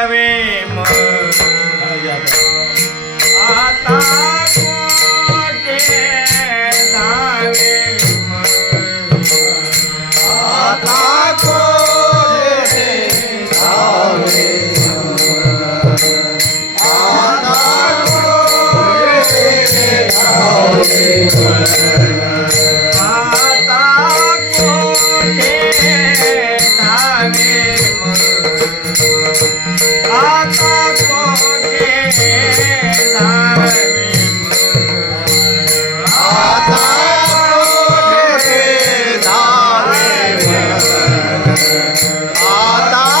नवे आता कोटे धावे आता कोटे धावे आता कोटे धावे कोठे धावे मन आता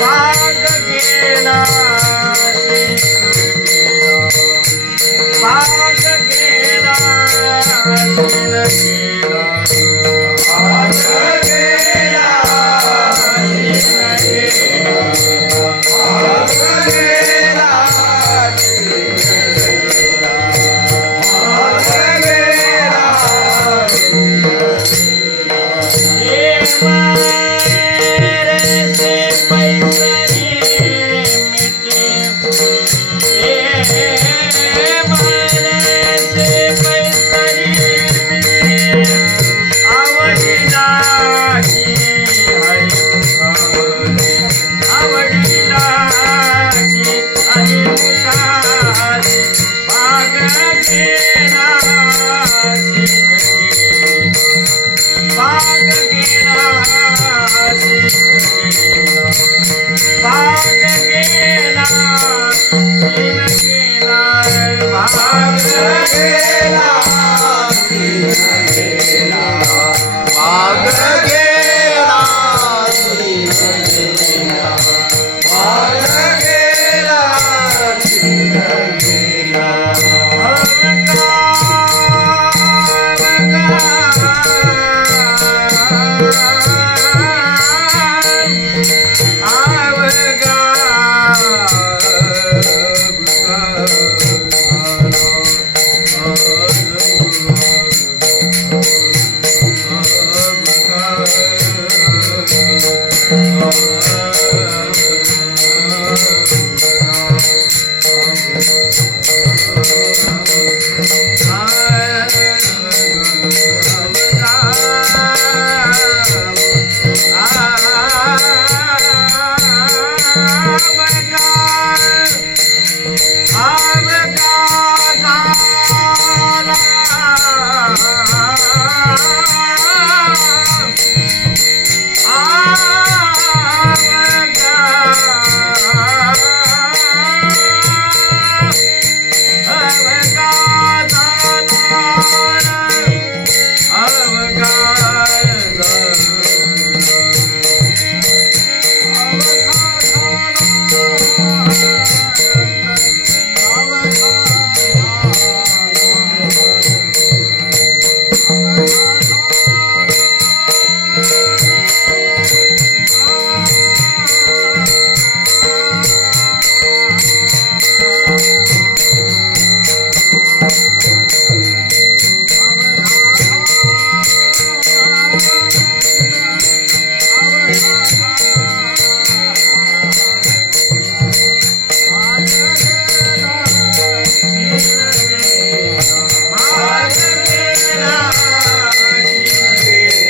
पाग गेला